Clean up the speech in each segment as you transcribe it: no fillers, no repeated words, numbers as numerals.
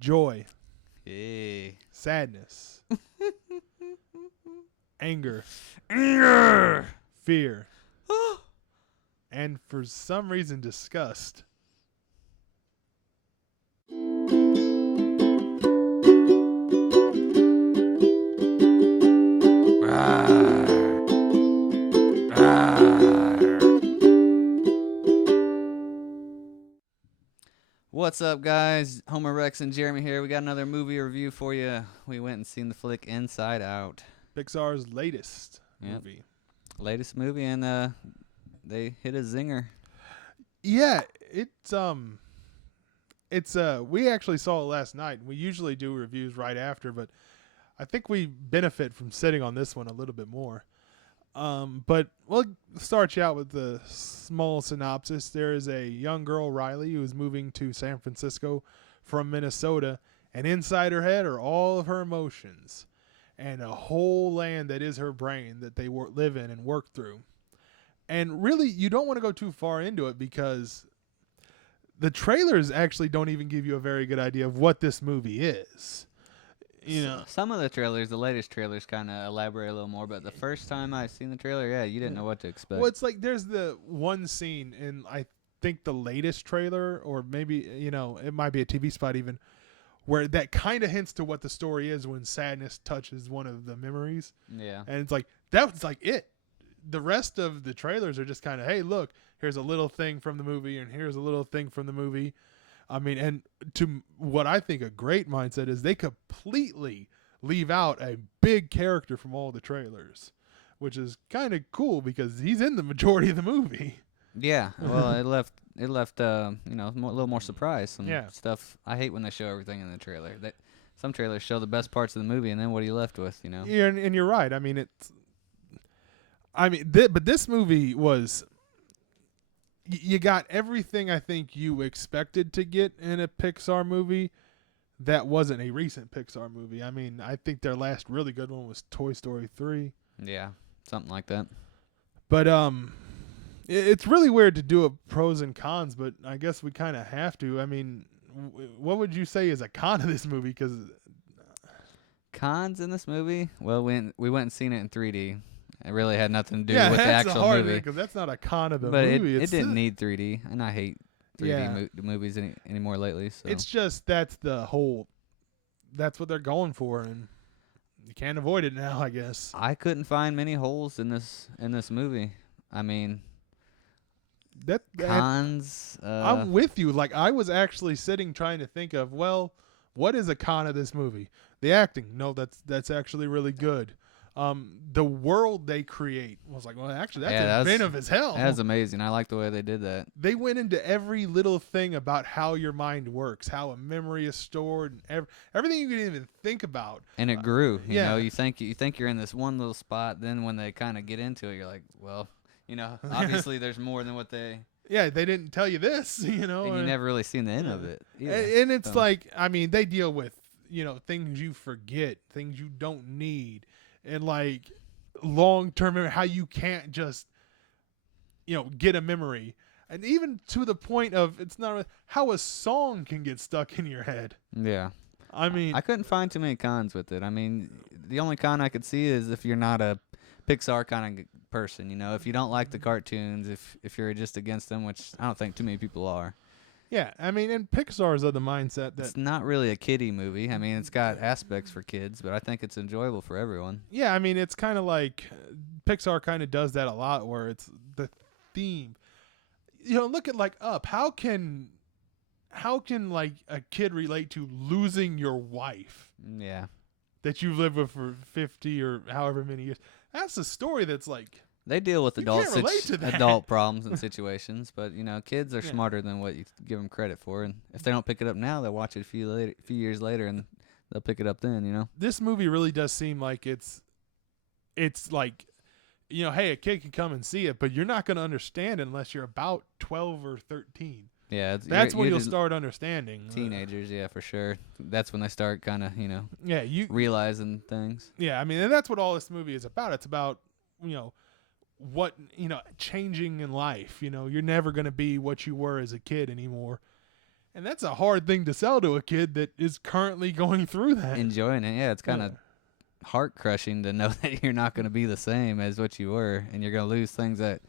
joy, Hey. sadness, anger, Anger. fear, and for some reason, disgust. What's up, guys? Homer Rex and Jeremy here. We got another movie review for you. We went and seen the flick Inside Out. Pixar's latest Yep. movie. Latest movie, and they hit a zinger. Yeah, it's we actually saw it last night. We usually do reviews right after, but I think we benefit from sitting on this one a little bit more. But we'll start you out with the small synopsis. There is a young girl, Riley, who is moving to San Francisco from Minnesota, and inside her head are all of her emotions and a whole land that is her brain that they live in and work through. And really, you don't want to go too far into it because the trailers actually don't even give you a very good idea of what this movie is. You know, Some of the trailers, the latest trailers, kind of elaborate a little more. But the first time I seen the trailer, yeah, you didn't know what to expect. well, it's like there's the one scene in I think the latest trailer, or maybe it might be a TV spot even, where that kind of hints to what the story is when sadness touches one of the memories, Yeah. and it's like that was like it. The rest of the trailers are just kind of, hey, look, here's a little thing from the movie, and here's a little thing from the movie. I mean, and to what I think a great mindset is they completely leave out a big character from all the trailers, which is kind of cool because he's in the majority of the movie. Yeah. Well, it left a little more surprise. Some Yeah. stuff. I hate when they show everything in the trailer. Some trailers show the best parts of the movie, and then what are you left with? Yeah, and you're right. I mean, but this movie was. You got everything I think you expected to get in a Pixar movie that wasn't a recent Pixar movie. I mean, I think their last really good one was Toy Story 3. Yeah, something like that. But it's really weird to do a pros and cons, but I guess we kind of have to. I mean, what would you say is a con of this movie? Because Cons in this movie? Well, we went and seen it in 3D. It really had nothing to do yeah, with the that's actual a hard movie. because that's not a con of the But movie. it didn't need 3D, and I hate 3D Yeah. movies anymore lately. So It's just that's what they're going for, and you can't avoid it now, I guess. I couldn't find many holes in this movie. I mean, That cons. I'm with you. Like, I was actually sitting trying to think of, well, what is a con of this movie? The acting. No, that's actually really good. The world they create was like, well, actually, that's inventive as hell. That's amazing. I like the way they did that. They went into every little thing about how your mind works, how a memory is stored, and everything you can even think about. And it grew. You yeah. know, you think you're in this one little spot. Then when they kind of get into it, you're like, well, obviously there's more than what they. Yeah, they didn't tell you this, And you never really seen the end of it. Either. And it's like, I mean, they deal with things you forget, things you don't need. And like long-term memory, how you can't just, get a memory. And even to the point of, it's not how a song can get stuck in your head. Yeah. I mean, I couldn't find too many cons with it. I mean, the only con I could see is if you're not a Pixar kind of person, if you don't like the cartoons, if you're just against them, which I don't think too many people are. yeah, I mean, and Pixar's of the mindset that, It's not really a kiddie movie. I mean, it's got aspects for kids, but I think it's enjoyable for everyone. yeah, I mean, it's kind of like Pixar kind of does that a lot where it's the theme. Look at like Up. How can like a kid relate to losing your wife Yeah. that you've lived with for 50 or however many years? That's a story that's like, They deal with You can't relate to that. adult problems and situations, but kids are Yeah. smarter than what you give them credit for. And if they don't pick it up now, they'll watch it a few years later, and they'll pick it up then. this movie really does seem like it's like, hey, a kid can come and see it, but you're not going to understand unless you're about 12 or 13. Yeah, That's when you're you'll just start understanding. teenagers. Yeah, for sure. That's when they start kind of Yeah, realizing things. Yeah, I mean, and that's what all this movie is about. It's about, what, changing in life. You're never going to be what you were as a kid anymore. And that's a hard thing to sell to a kid that is currently going through that. enjoying it. Yeah, it's kind of Yeah. heart crushing to know that you're not going to be the same as what you were, and you're going to lose things that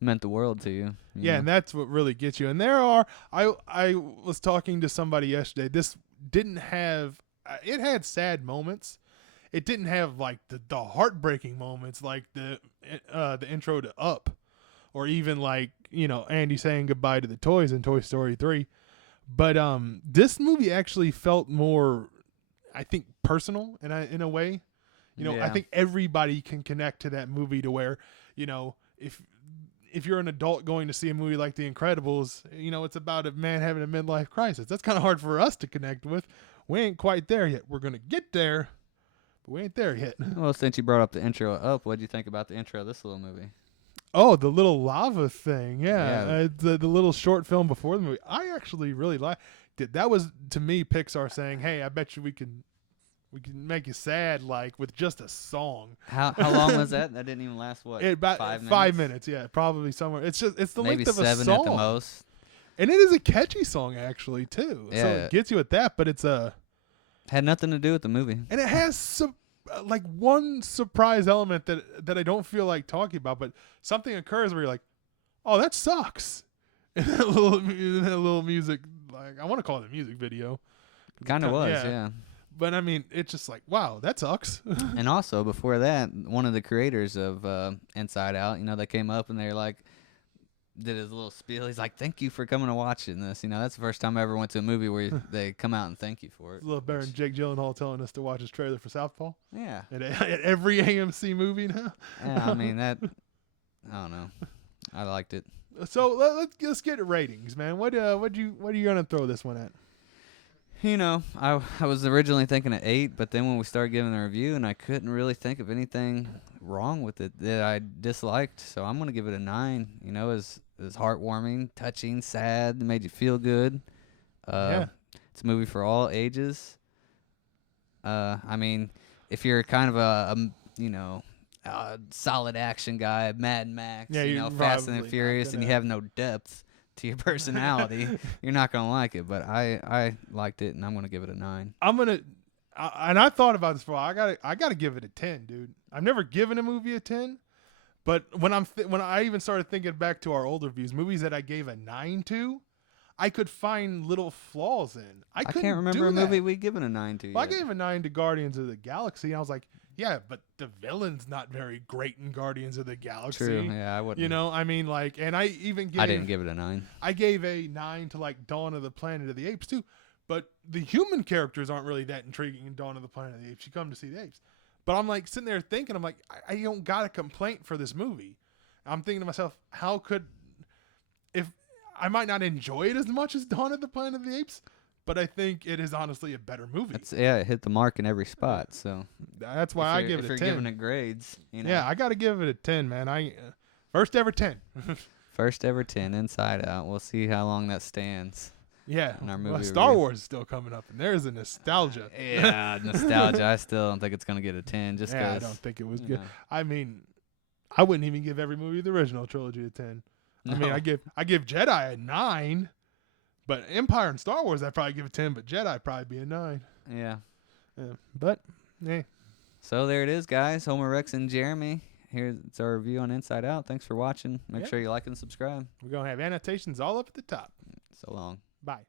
meant the world to you. Yeah, know? and that's what really gets you. And I was talking to somebody yesterday. This didn't have, it had sad moments. It didn't have like the heartbreaking moments like the intro to Up, or even like, you know, Andy saying goodbye to the toys in Toy Story 3. But this movie actually felt more, I think, personal in a way. You know, I Yeah. think everybody can connect to that movie to where, you know, if you're an adult going to see a movie like The Incredibles, you know, it's about a man having a midlife crisis. That's kind of hard for us to connect with. We ain't quite there yet. We're going to get there, but we ain't there yet. Well, since you brought up the intro Up, what do you think about the intro of this little movie? Oh, the little lava thing. Yeah. Yeah. The little short film before the movie. I actually really liked it. That was, to me, Pixar saying, hey, I bet you we can make you sad, like, with just a song. How long was that? That didn't even last, what, About 5 minutes? 5 minutes, yeah, probably somewhere. It's the Maybe length of a 7 song. at the most. And it is a catchy song, actually, too. So Yeah. it gets you at that, but it's Had nothing to do with the movie. and it has like one surprise element that I don't feel like talking about, but something occurs where you're like, oh, that sucks. In that little music, like, I want to call it a music video. Kind of was, yeah. But I mean, it's just like, wow, that sucks. And also, before that, one of the creators of Inside Out, you know, they came up and they're like, did his little spiel. He's like, thank you for coming and watching this. You know, that's the first time I ever went to a movie where they come out and thank you for it. It's a little better than Jake Gyllenhaal telling us to watch his trailer for Southpaw Yeah. at every AMC movie now. Yeah, I mean, that, I don't know. I liked it. So let's get ratings, man. What are you gonna throw this one at? You know, I was originally thinking an 8, but then when we started giving the review, and I couldn't really think of anything wrong with it that I disliked, so I'm gonna give it a 9. You know, it was heartwarming, touching, sad, made you feel good. Yeah. It's a movie for all ages. I mean, if you're kind of a solid action guy, Mad Max, Yeah, you you're know, Fast and probably the not Furious, and you gonna- have no depth to your personality, you're not gonna like it. But I liked it, and I'm gonna give it a 9. And I thought about this for a while. I gotta give it a 10, dude. I've never given a movie a 10, but when I even started thinking back to our older reviews, movies that I gave a 9 to, I could find little flaws in. I I couldn't can't remember do a movie that. we'd given a 9 to. Well, I yet. gave a 9 to Guardians of the Galaxy. And I was like, yeah, but the villain's not very great in Guardians of the Galaxy. True. Yeah, I wouldn't. You know, I mean, like, and I even I didn't give it a 9. I gave a 9 to like Dawn of the Planet of the Apes too, but the human characters aren't really that intriguing in Dawn of the Planet of the Apes. You come to see the apes, but I'm like sitting there thinking, I'm like, I don't got a complaint for this movie. I'm thinking to myself, if I might not enjoy it as much as Dawn of the Planet of the Apes, but I think it is honestly a better movie. It hit the mark in every spot. So That's why I give it a 10. If you're giving it grades, you know. Yeah, I got to give it a 10, man. First ever 10. First ever 10, Inside Out. We'll see how long that stands. Yeah, In our well, movie Star review. Wars is still coming up, and there's a nostalgia. Yeah, nostalgia. I still don't think it's gonna get a 10. Just Yeah, I because. don't think it was good. I mean, I wouldn't even give every movie of the original trilogy a 10. I mean, I give Jedi a 9, but Empire and Star Wars I'd probably give a 10, but Jedi probably be a 9. Yeah. Yeah, but hey, So there it is, guys. Homer, Rex, and Jeremy. Here's our review on Inside Out. Thanks for watching. Make Yep. sure you like and subscribe. we're gonna have annotations all up at the top. So long. Bye.